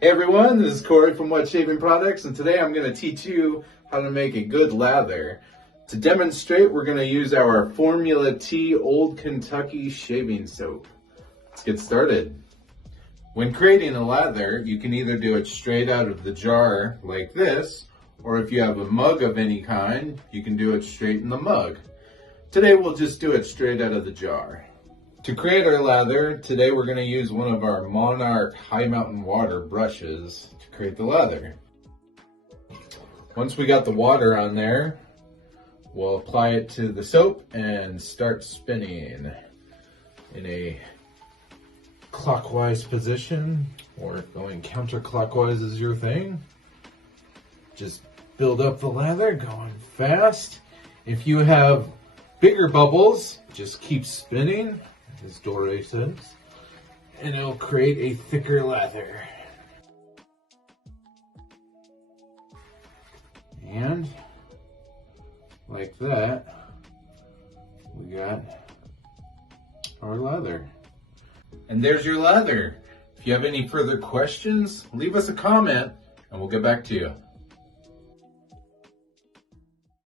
Hey everyone, this is Cory from Wet Shaving Products, and today I'm going to teach you how to make a good lather. To demonstrate, we're going to use our Formula T Old Kentucky shaving soap. Let's get started. When creating a lather, you can either do it straight out of the jar like this, or if you have a mug of any kind, you can do it straight in the mug. Today we'll just do it straight out of the jar. To create our lather, today we're going to use one of our Monarch High Mountain Water brushes to create the lather. Once we got the water on there, we'll apply it to the soap and start spinning in a clockwise position, or if going counterclockwise is your thing. Just build up the lather, going fast. If you have bigger bubbles, just keep spinning, as Dory says, and it'll create a thicker lather. And like that, we got our lather. And there's your lather. If you have any further questions, leave us a comment and we'll get back to you.